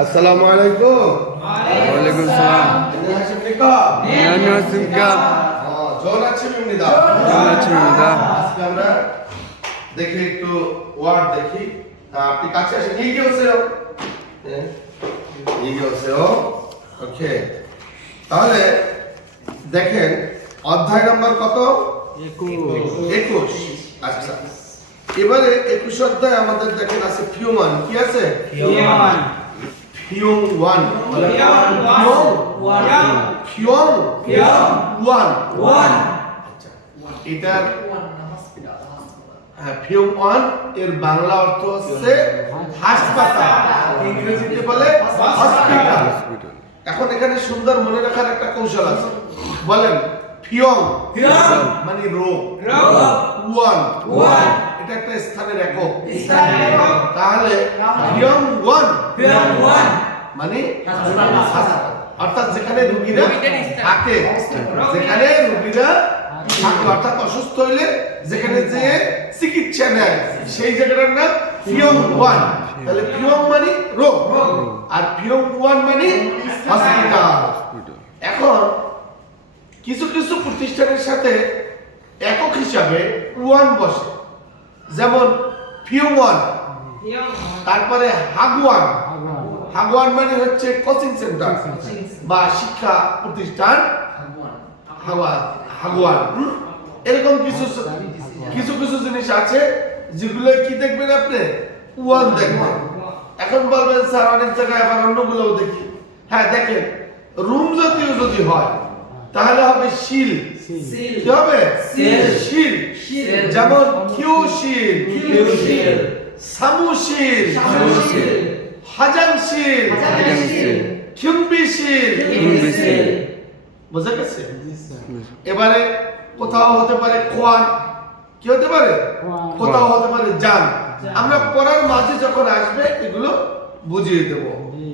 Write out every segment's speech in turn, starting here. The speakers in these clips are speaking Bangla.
আসসালামু আলাইকুম। ওয়ালাইকুম সালাম। আজকে আমরা দেখি একটু ওয়ার্ড দেখি। আপনি কাছে আসেন। ওকে, তাহলে দেখেন অধ্যায় নাম্বার কত? 21। আচ্ছা, এবারে 21 অধ্যায় আমাদের দেখেন আছে ফিউমান। কি আছে? ফিউম 1। এটার ফিউম 1 এর বাংলা অর্থ হচ্ছে হাসপাতাল, ইংরেজিতে বলে হসপিটাল। এখন এখানে সুন্দর মনে রাখার একটা কৌশল আছে। বলেন ফিয়ং মানে রোগ, ওয়ান এটা একটা স্থানের একক। তাহলে ফিয়ং 1 মানে হাসপাতাল, অর্থাৎ যেখানে রোগীরা থাকে, যেখানে রোগীরা থাকে, অর্থাৎ অসুস্থ হইলে যেখানে যে চিকিৎসা নেয় সেই জায়গাটার নাম ফিয়ং 1। তাহলে ফিয়ং মানে রোগ আর ফিয়ং 1 মানে হসপিটাল। এখন কিছু কিছু প্রতিষ্ঠানের সাথে একক হিসাবে 1 বসে, যেমন ফিয়ং 1, তারপরে হাগুয়ান মানে হচ্ছে কোচিং সেন্টার বা শিক্ষা প্রতিষ্ঠান, হাগুয়ান। এরকম কিছু কিছু জিনিস আছে যেগুলো কি দেখবেন আপনি 1 দেখবেন। এখন বলবেন স্যার অনেক জায়গায় আবার অন্যগুলোও দেখি। হ্যাঁ দেখেন, রুম জাতীয় যদি হয় তাহলে হবে শিল। কি হবে? শিল। যেমন কিউশিল, সামুশিল, হাজাংশিল, খিমবিশিল। বুঝা গেছে? এবারে কোথাও হতে পারে কোয়ান, কি হতে পারে? কোথাও হতে পারে জান। আমরা পড়ার মাঝে যখন আসবে এগুলো বুঝিয়ে দেব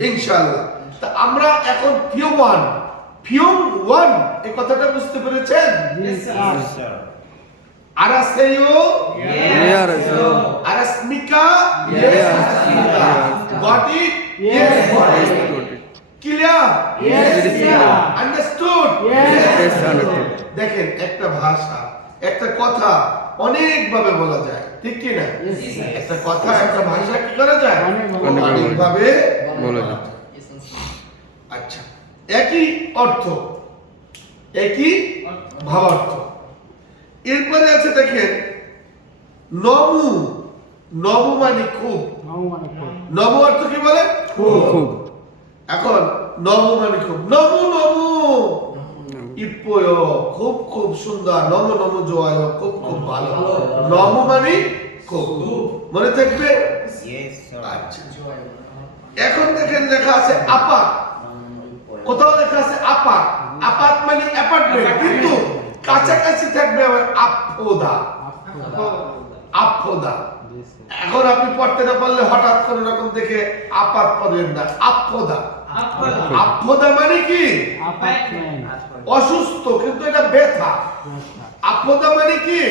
ইনশাআল্লাহ। তা আমরা এখন ফিয়ং 1 এই কথাটা বুঝতে পেরেছেন? আরাসেয়ো, আরাসমিকা, গট ইট, ক্লিয়ার, আন্ডারস্টুড। দেখেন একটা ভাষা, একটা কথা অনেক ভাবে বলা যায়, ঠিক কি না? একটা কথা, একটা ভাষা কি করা যায়? অনেক ভাবে বলা যায়। আচ্ছা, একই অর্থ, একই ভাবার্থ। এরপরে আছে দেখেন নবু মানে খুব। নবু অর্থ কি বলে? খুব। এখন নবু মানে খুব, নবু ইপয় খুব খুব সুন্দর, নমু জয় খুব খুব ভালো। নবু মানে খুব, মনে থাকবে? আচ্ছা, এখন দেখেন লেখা আছে আপাত। কোথাও লেখা আছে আপাত। আপাত মানে অ্যাপার্টমেন্ট, কিন্তু কাছাকাছি থাকবে আবার আফোদা। এখন আপনি পড়তে না পারলে হঠাৎ করে রকম দেখে আপাত পড়বেন না, আফোদা মানে কি? অসুস্থ, কিন্তু এটা ব্যথা। আফোদা মানে কি?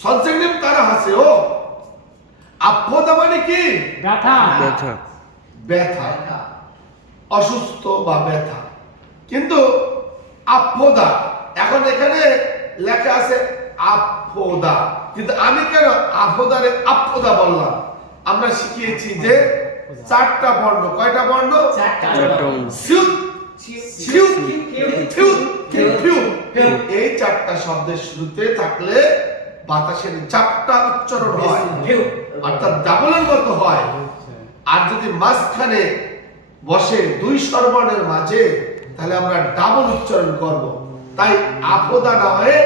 সনসেগনিম তারা হাসে ও। আফোদা মানে কি? ব্যথা, অসুস্থ বা ব্যথা, কিন্তু আফোদা। এখন এখানে লেখা আছে আফোদা, কিন্তু আমি কেন আফোদারে আফোদা বললাম? আমরা শিখিয়েছি যে 4টা বর্ণ। কয়টা বর্ণ? 4টা। এই 4টা শব্দের শুরুতে থাকলে বাতাসের চাপটা উচ্চারণ হয়, অর্থাৎ ডাবলের মতো হয়। আর যদি মাঝখানে বসে 2 স্বরবর্ণের মাঝে, তাহলে আমরা ডাবল উচ্চারণ করব। তাই আফোদা না হয়ে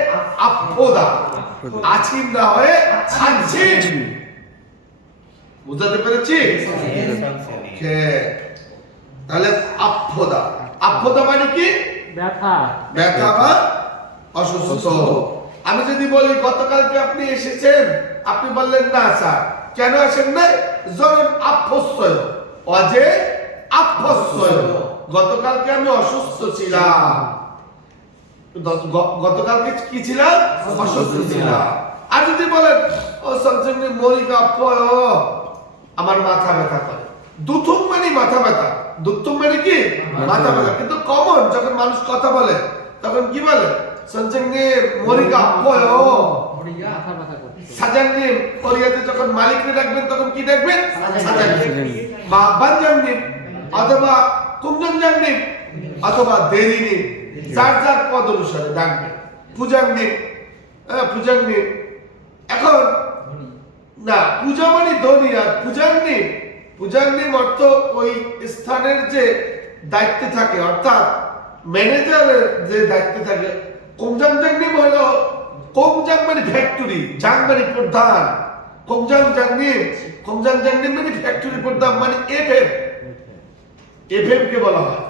আফোদা, আছিম না হয়ে আছিম। বুঝাতে পেরেছি? তাহলে আফোদা মানে কি? ব্যথা বা অসুস্থ। আমি যদি বলি গতকালকে আপনি এসেছেন, আপনি বললেন না স্যার, কেন আসেন নাই? জরুর আফস্যয়, অজে আফস্যয়, গতকালকে আমি অসুস্থ ছিলাম। গতকালকে কি ছিলাম? অসুস্থ ছিলাম। আর যদি বলেন ও সঞ্জনী মরিকা পয় আমার মাথা ব্যথা করে, দুথুম মানে মাথা ব্যথা, দুথুম মানে কি মাথা ব্যথা। কিন্তু কমন যখন মানুষ কথা বলে তখন কি বলে? সঞ্জনী মরিকা পয় সাজাননি। কোরিয়াতে যখন মালিককে ডাকবেন তখন কি ডাকবেন? সাজাননি বা বানজাননি অথবা কুমজনজাননি অথবা দেরিনি, যার যার পদ অনুসারে ডাকবেন। পূজাঙ্গি, পূজাঙ্গি। এখন না, পূজা মানে ধনী, আর পূজাঙ্গি, পূজাঙ্গি অর্থ ওই স্থানের যে দায়িত্বে থাকে, অর্থাৎ ম্যানেজারের যে দায়িত্বে থাকে। কুমজাংজাংনি হলো, কুমজাং মানে ফ্যাক্টরি, জাং মানে প্রধান, কুমজাংজাংনি, কুমজাংজাংনি মানে ফ্যাক্টরি প্রধান, মানে এফএম, এফএম কে বলা হয়।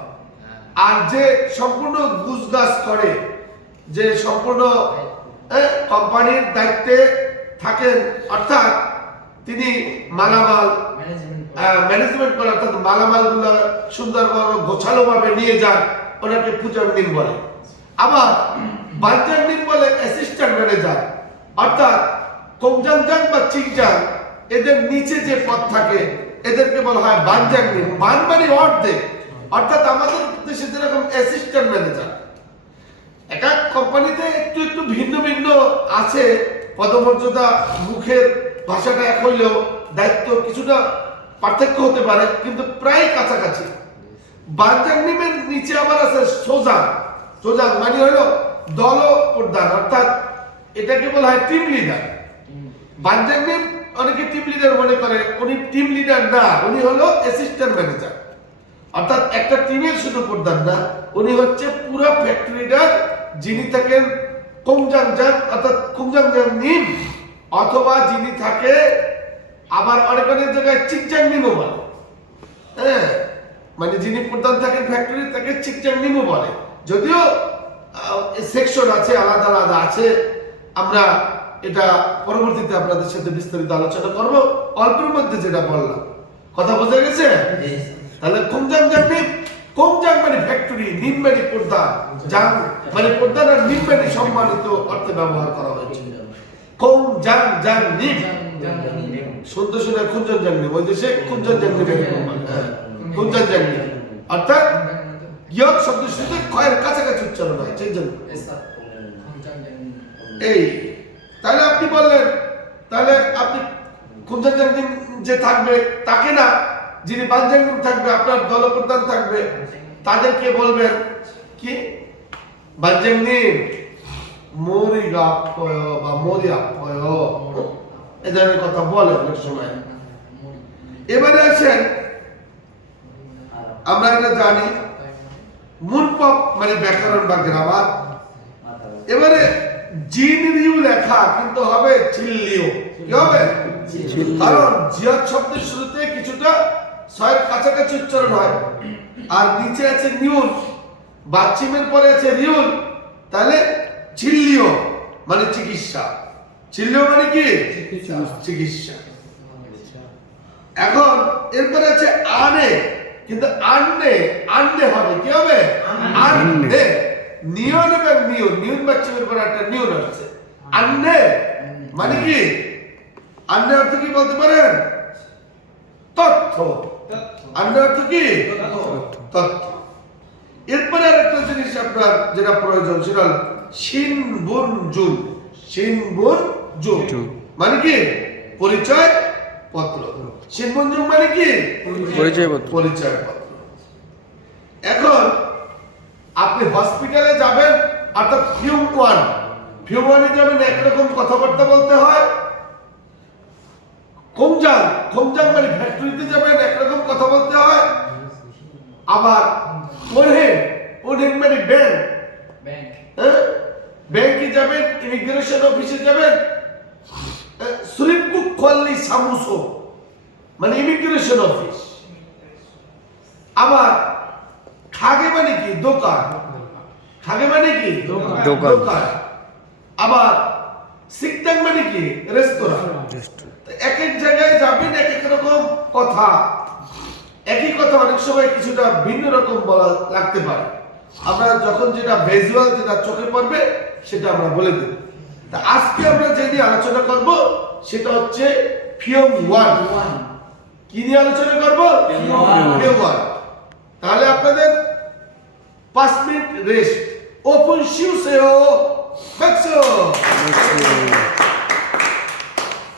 আর যে সম্পূর্ণ গুজগাছ করে, যে সম্পূর্ণ কোম্পানির দায়িত্বে থাকেন, অর্থাৎ তিনি মালামাল ম্যানেজমেন্ট করে, অর্থাৎ মালামাল গুলো সুন্দরভাবে গোছালো ভাবে নিয়ে যান, ওনাকে পূজাঙ্গিন বলে। আবার বানজাঙ্গিন বলে অ্যাসিস্ট্যান্ট ম্যানেজার, অর্থাৎ কোমজাংজাং বা চিংজাং এদের নিচে যে পদ থাকে এদেরকে বলা হয় বানজাঙ্গিন। বান মানে অর্ধেক, অর্থাৎ আমাদের দেশে যেরকম অ্যাসিস্ট্যান্ট ম্যানেজার। এক এক কোম্পানিতে একটু একটু ভিন্ন ভিন্ন আছে পদমর্যাদা, মুখের ভাষাটা এক হইলেও দায়িত্ব কিছুটা পার্থক্য হতে পারে, কিন্তু প্রায় কাছাকাছি। বানজাংনিমের নিচে আবার আছে সোজাং। সোজাং মানে হলো দল প্রধান, অর্থাৎ এটাকে বলা হয় টিম লিডার। বানজাংনিম অনেকে টিম লিডার মনে করে, উনি টিম লিডার না, উনি হলো অ্যাসিস্ট্যান্ট ম্যানেজার। অর্থাৎ একটা টিমের শুধু প্রধান না, উনি হচ্ছে পুরো ফ্যাক্টরিটার যিনি থাকেন কুমজাংজাং, অর্থাৎ কুমজাংজাংনিম, অথবা যিনি থাকে, আবার অনেক অনেক জায়গায় চিকজাংনিমও বলে। হ্যাঁ, মানে যিনি প্রধান থাকেন ফ্যাক্টরি তাকে চিকজাংনিমও বলে। যদিও সেকশন আছে, আলাদা আলাদা আছে, আমরা এটা পরবর্তীতে আপনাদের সাথে বিস্তারিত আলোচনা করব। অল্পের মধ্যে যেটা বললাম, কথা বোঝা গেছে? তাহলে কুমজাংজাংনিম, কুমজাং মানে ফ্যাক্টরি, নিম মানে প্রধান, জাং মানে প্রধান, আর নিম মানে সম্মানিত অর্থে ব্যবহার করা হয়েছে। কুমজাংজাংনিম শুনতে শুনে কুমজাংজাংনিম, ওই দেশে কুমজাংজাংনিম, কুমজাংজাংনিম অর্থাৎ ইয়ক শব্দের সাথে কয়ের কাছাকাছি উচ্চারণ হয়, সেই জন্য এই। তাহলে আপনি বললেন, তাহলে আপনি কুমজাংজাংনিম যে থাকবে তাকে না, যিনি বানজাংনিম থাকবে, আপনার দলপ্রধান থাকবে, তাদেরকে বলবেন কি? বানজাংনিম মরিগাপয় বা মরিয়াপয়, এই ধরনের কথা বলে অনেক সময়। এবারে আসেন, আমরা এটা জানি মুনপপ মানে ব্যাকরণ বা গ্রামার। এবারে জিন রিউ লেখা কিন্তু হবে চিল্লিও, কি হবে? কারণ জিয়াত শব্দের শুরুতে কিছুটা ছয়ের কাছাকাছি উচ্চারণ হয়, আর নিচে আছে নিউল, বাচ্চিমের পরে আছে রিউল, তাহলে চিল্লিও মানে চিকিৎসা। চিল্লিও মানে কি? চিকিৎসা। এখন এরপরে আছে আনে, কিন্তু আন্নে, আন্নে হবে, কি হবে? আন্নে। নিয়ন এবং নিয়ন, নিয়ন বাচ্চিমের পরে একটা নিয়ন আসছে। আন্নে মানে কি? আন্নে অর্থ কি বলতে পারেন? তথ্য। আন্নে অর্থ কি? তথ্য। এরপরে আরেকটা জিনিস আপনার যেটা প্রয়োজন, সেটা শিন বুন জুন। শিন বুন জুন মানে কি? পরিচয় পত্র। শিন বুন জুন মানে কি? পরিচয় পত্র। পরিচয় পত্র। এখন আপনি হসপিটালে যাবেন, অর্থাৎ ফিউম ওয়ানে যাবেন, একরকম কথাবার্তা বলতে হয়। কুমজাং মানে ফ্যাক্টরিতে যাবেন, একরকম কথা বলতে হয়। আবার ওনহেন মানে ব্যাংক, হ্যাঁ, ব্যাংকে যাবেন, ইমিগ্রেশন অফিসে যাবেন। সুরিপকুক খল্লি সামুসো মানে ইমিগ্রেশন অফিস। আবার খাগে মানে কি? দোকান। খাগে মানে কি? দোকান। আবার সিকটাং মানে কি? রেস্তোরাঁ। এক এক জায়গায় যাবেন, এক এক রকম কথা, একই কথা অনেক সময় কিছুটা ভিন্ন রকম বলা লাগতে পারে। আমরা যখন যেটা ভিজুয়াল, যেটা চোখে পড়বে সেটা আমরা বলে দেব। তা আজকে আমরা যে নিয়ে আলোচনা করব সেটা হচ্ছে ফিয়ম 1। কি নিয়ে আলোচনা করব? ফিয়ম 1। তাহলে আপনাদের 5 মিনিট রেস্ট। ওপেন শিউসেও ফ্যাক্সো